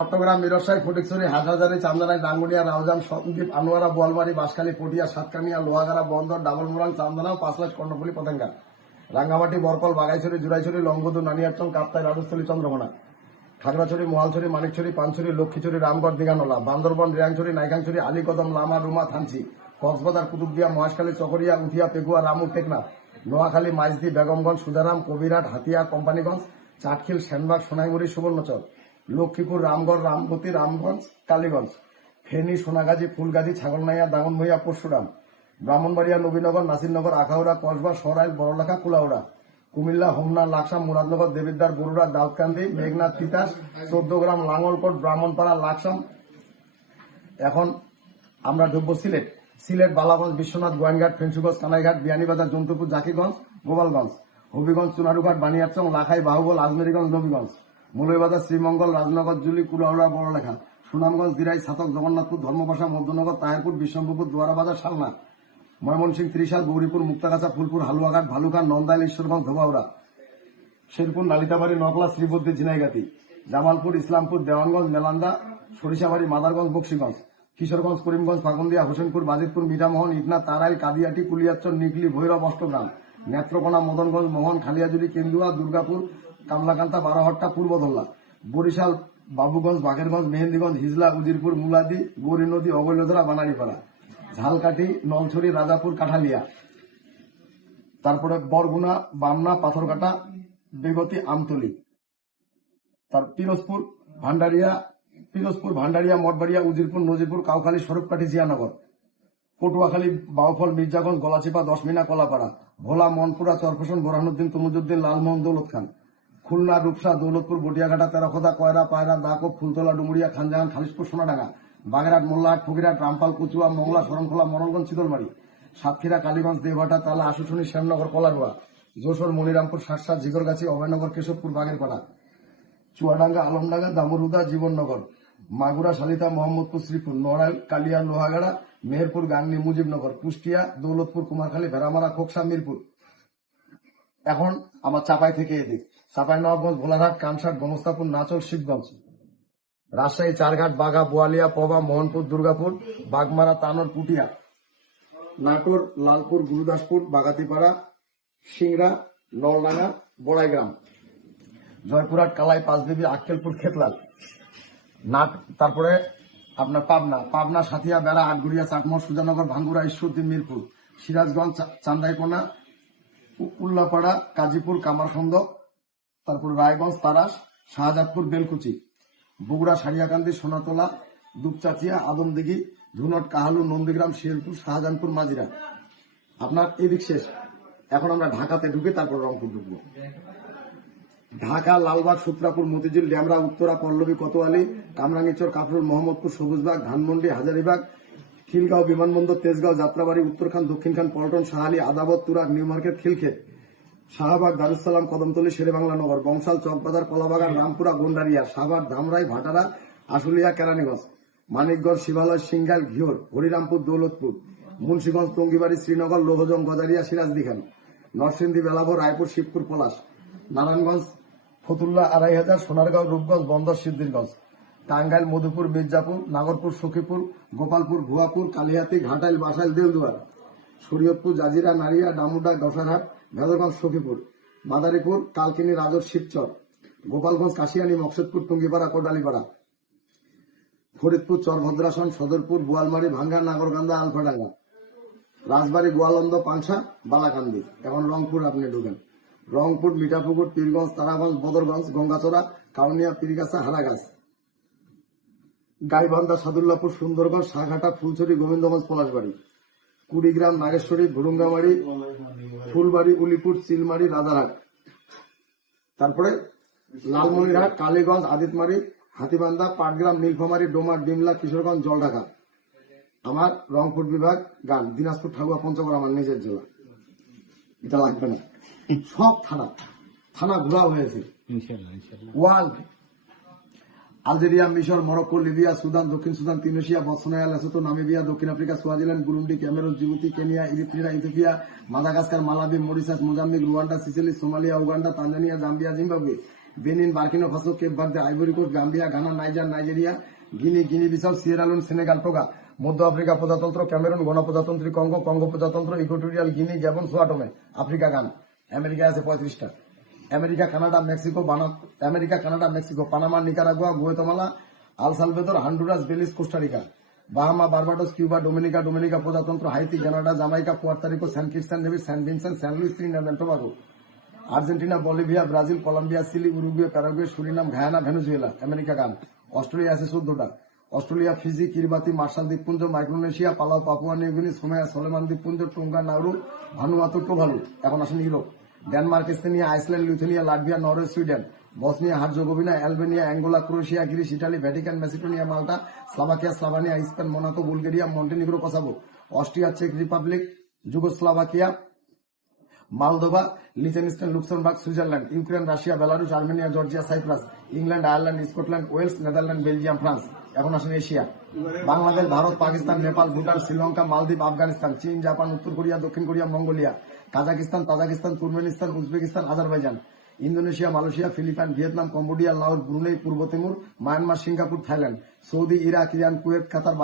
Chittagong মিরসাই Fatikchhari Hathazari চান্দানাই ডাঙ্গুনিয়া Raozan Sandeep, Anwara Boalmari Banshkhali, Patiya, Satkania, Lohagara, Bandar, double mooring Chandanaish Panchlaish Karnaphuli, Patenga. Rangamati Barkal Baghaichhari, Juraichhari Langadu Naniarchar Kaptai, Rajasthali, Chandraghona. Khagrachhari, Mahalchhari, Manikchhari, Panchhari, Lakshmichhari, Ramgarh Dighinala Bandarban, Rowangchhari Naikhongchhari Alikadam, Lama, Ruma, Thanchi, Cox's Bazar, Kutubdia, Maheshkhali, Chakaria, Ukhia Pekua Ramu Teknaf Noakhali, Maijdee, Begumganj, Sudharam কবিরাট Hatiya, Companiganj, Chatkhil, Senbag Sonaimuri Subarnachar. Lakshmipur, Ramgarh Ramgati Ramganj, Kaliganj. Feni, Sonagazi, Fulgazi, Chhagalnaiya, Daganbhuiyan, Parashuram. Brahmanbaria, Nabinagar, Nasirnagar, Akhaura, Kasba, Sarail, Barlekha, Kulaura. Comilla, Homna, Laksam, Muradnagar, Debidwar Barura Daudkandi Meghnad Titas, Chauddagram Langalkot Brahmanpara, Laksam. এখন আমরা ঢুকবো সিলেট। সিলেট, বালাগঞ্জ, বিশ্বনাথ গোয়েনঘাট ফেন্সুগঞ্জ, কানাইঘাট, বিয়ানীবাজার জন্তুপুর জাকিগঞ্জ, গোপালগঞ্জ। হবিগঞ্জ, চুনারুঘাট, বানিয়ারচং, লাখাই, বাহুবল, আজমেরিগঞ্জ, নবীগঞ্জ। Moulvibazar Sreemangal, Rajnagar, Julie, Kulaura, Barlekha, Sunamganj Derai Chhatak, Jagannathpur, Dharmapasha, Madhyanagar, Taherpur Bishwambarpur Dowarabazar, Shalla, Mymensingh, Trishal Gauripur Muktagachha, Phulpur, Haluaghat, Bhaluka, Nandail, Ishwarganj, Dhobaura, Sherpur, Nalitabari, Nakla, Sreebardi, Jhenaigati, Jamalpur, Islampur, Dewanganj, Melandaha, Sarishabari, Madarganj, Bakshiganj, Kishoreganj, Karimganj, ফাগুন্দিয়া, Hossainpur, Bajitpur, মিঠামোহন, Itna, Tarail, Katiadi, Kuliarchar, Nikli, Bhairab, Austagram, Netrokona, Madanganj, Mohan Khaliajuri Kendua, Durgapur Kalmakanda Barhatta Purbadhala Barishal, Babuganj, Bakerganj, Mehendiganj, Hijla, Wazirpur, Muladi, Gournadi Agailjhara Banaripara, Jhalakathi, নলছড়ি, Rajapur, Kathalia. তারপরে বরগুনা, বামনা পাথরকাটা বেগতি, আমতলি। তার পিরোজপুর, ভান্ডারিয়া পিরোজপুর, ভান্ডারিয়া, মঠবাড়িয়া, উজিরপুর, নজিরপুর, কাউখালী সরবকাঠি জিয়ানগর। পটুয়াখালী, বাউফল, মির্জাগঞ্জ, গলাচিপা, দশমিনা, কলাপাড়া, ভোলা, মনপুরা চরফেশন বোরহানুদ্দিন, তমুজুদ্দিন, লালমোহন দৌলত খান খুলনা, রূপসা, দৌলতপুর, বটিয়াঘাটা, তেরখদা, কয়রা, পায়রা দাকব ফুলতলা, ডুমুরিয়া, খানজাহান খালিশপুর সোনাডাঙ্গা বাগেরহাট, মোল্লাহাট, ফকিরহাট, রামপাল, কুচুয়া, মংলা, শরণখোলা, মরণগঞ্জ চিতলমারি সাতক্ষীরা, কালীগঞ্জ দেবহাটা তালা আশুশনী শ্যামনগর, কলারুয়া, যশোর, মনিরামপুর শার্শা জিগরগাছি অভয়নগর, কেশবপুর, বাগেরপাড়া, চুয়াডাঙ্গা, আলমডাঙ্গা দামুরুদা জীবননগর, মাগুরা, শালিতা, মোহাম্মদপুর, শ্রীপুর, নড়াইল, কালিয়া, লোহাগাড়া, মেহেরপুর, গাংনি, মুজিবনগর, কুষ্টিয়া, দৌলতপুর, কুমারখালী, ভেড়ামারা, খোকসা, মিরপুর। এখন আমার চাপাই থেকে এদিক। চাপাই নবাবগঞ্জ ভোলারহাট কামসাট গমস্তাপুর নাচল, শিবগঞ্জ। রাজশাহী, চারঘাট, বাঘা, বোয়ালিয়া, পবা, মোহনপুর, দুর্গাপুর, বাগমারা, তানোর, পুটিয়া। নাটোর লালপুর, গুরুদাসপুর, বাগাতিপাড়া, সিংড়া, নলডাঙ্গা, বড়াইগ্রাম। জয়পুরহাট, কালাই পাঁচদেবী আক্কেলপুর, খেতলাল। নাট তারপরে আপনার পাবনা পাবনা, সাথিয়া, বেড়া, আটগুড়িয়া চাকমর সুজানগর, ভাঙ্গুরা, ঈশ্বরদী, মিরপুর। সিরাজগঞ্জ চান্দাইকোনা উল্লাপাড়া, কাজীপুর, কামারখন্দ, তারপর রায়গঞ্জ, তারাস, শাহজাদপুর, বেলকুচি, বগুড়া, সারিয়াকান্দি, সোনাতলা, দুপচাচিয়া, আদমদিঘি, ধুনট, কাহালু, নন্দীগ্রাম, শিরপুর, শাহজাহানপুর, মাজিরা। আপনার এদিক শেষ। এখন আমরা ঢাকাতে ঢুকে তারপর রংপুর ঢুকবো। ঢাকা, লালবাগ, সূত্রাপুর, মতিঝিল, ড্যামরা, উত্তরা, পল্লবী, কোতোয়ালি কামরাঙ্গীচর কাফরুল মোহাম্মদপুর, সবুজবাগ, ধানমন্ডি, হাজারিবাগ খিলগাঁও বিমানবন্দর Tejgaon Jatrabari Uttarkhan Dakshinkhan Paltan Shahali Adabor Turag new market Khilkhet Shahbag Darussalam Kadamtali Sherebangla Nagar Bangshal Chawkbazar Kalabagan Rampura Gendaria Savar Dhamrai Bhatara Ashulia Keraniganj Manikganj Shibalaya single Ghior Harirampur Daulatpur Munshiganj Tongibari Sreenagar Lohajang Gazaria Sirajdikhan Narsingdi বেলাভর Raipur Shibpur Palash Narayanganj Fatullah Araihazar Sonargaon Rupganj Bandar Siddhirganj Tangail, Madhupur, Mirzapur, Nagarpur, Sakhipur, Gopalpur Bhuapur Kalihati, Ghatail, Basail Delduar Shariatpur, Zajira, Naria, Damuda, গসারহাট, Bhedarganj, Sakhipur, Madaripur, Kalkini, রাজর, Shibchar, Gopalganj, Kashiani, Muksudpur, Tungipara Kotalipara Faridpur, Charbhadrasan, Sadarpur, Boalmari, Bhanga, Nagarkanda, Alfadanga, রাজবাড়ী, গোয়ালন্দ, পাংশা, বালাকান্দি, এখন রংপুর আপনি ঢুকেন। রংপুর, মিঠাপুকুর, পীরগঞ্জ, তারাগঞ্জ, বদরগঞ্জ, গঙ্গাচড়া, কাউনিয়া, পীরগাছা, হারাগাছ। গাইবান্ধা সাদুল্লাপুর সুন্দরগঞ্জ সাঘাটা ফুলছড়ি গোবিন্দগঞ্জ পলাশবাড়ি। কুড়িগ্রাম নাগেশ্বরী ভুরুঙ্গামারি ফুলবাড়ি উলিপুর চিলমারি রাজারহাট। তারপরে লালমনিরহাট কালীগঞ্জ আদিতমারি হাতিবান্ধা পাটগ্রাম নীলফামারী ডোমার ডিমলা কিশোরগঞ্জ জলঢাকা। আমার রংপুর বিভাগ গান দিনাজপুর ঠাকুয়া পঞ্চগড় আমার নিজের জেলা। এটা লাগবে না। সব থানা। থানা ঘোরা হয়েছে। ওয়ার্ল্ড আলজেরিয়া, মিশর, মরক্কো, লিবিয়া, সুদান, দক্ষিণ Sudan Tunisia Bosnia, Lesotho, Namibia, দক্ষিণ Africa, Swaziland, Burundi, Cameroon, Djibouti, Kenya, Eritrea, Ethiopia, Madagascar, মালাদ্বীপ, Mauritius, Mozambique, Rwanda, Seychelles, Somalia, Uganda, Tanzania, Zambia, Zimbabwe, Benin, Burkina Faso, Cape Verde Ivory Coast, Gambia, Ghana, Niger, Nigeria, Guinea Guinea Bissau Sierra Leone Senegal Togo মধ্য Africa প্রজাতন্ত্র, Cameroon, গণপ্রজাতন্ত্রী, Congo Congo প্রজাতন্ত্র Equatorial Guinea, Gabon, Sao Tome, Africa, গান America আছে পঁয়ত্রিশটা। America, Canada, Mexico America, Canada, Mexico, Panama, Nicaragua, Guatemala El Salvador Honduras Belize Costa Rica, Bahamas, Barbados, Cuba, Dominica Dominica প্রজাতন্ত্র, Haiti, Canada, Jamaica Puerto Rico San Christian Nevis Saint Vincent, Saint Lucia, Trinidad, and Tobago, Argentina, Bolivia, Brazil, Colombia Chile Uruguay, Paraguay, Suriname, Guyana, Venezuela, America গান, Australia আছে চোদ্দটা, Australia, Fiji, Kiribati, Marshall দ্বীপপুঞ্জ, Micronesia, Palau, Papua New Guinea Samoa, Solomon দ্বীপপুঞ্জ, Tonga Nauru Vanuatu, Tuvalu, এখন আসেন Europe. Denmark, Estonia, Iceland, Lithuania, Latvia, Norway, Sweden, Bosnia, Herzegovina, Albania, Angola, Croatia, Greece, Italy, Vatican, Macedonia, Malta, Slovakia, Slovenia Spain Monaco, Bulgaria, Montenegro, Kosovo, Austria, check Republic, Yugoslavia, Moldova Liechtenstein Luxembourg, Switzerland, Ukraine, Russia Belarus Armenia, Georgia, Cyprus, England, Ireland, Scotland, Wales, Netherland, Belgium, France, এখন আসেন Asia. Bangladesh, Bharat, Pakistan, Nepal, Bhutan, Sri Lanka, মালদ্বীপ, আফগানিস্তান, চীন, Japan, উত্তর Korea, দক্ষিণ Korea, Mongolia. Kazakhstan, Tajikistan Turkmenistan Uzbekistan, Azerbaijan, Indonesia, Malaysia, Philippines, Vietnam, Cambodia, Laos, Brunei, পূর্ব Timor, Myanmar, Singapore, Thailand, Saudi, Iraq, Iran, Kuwait, Qatar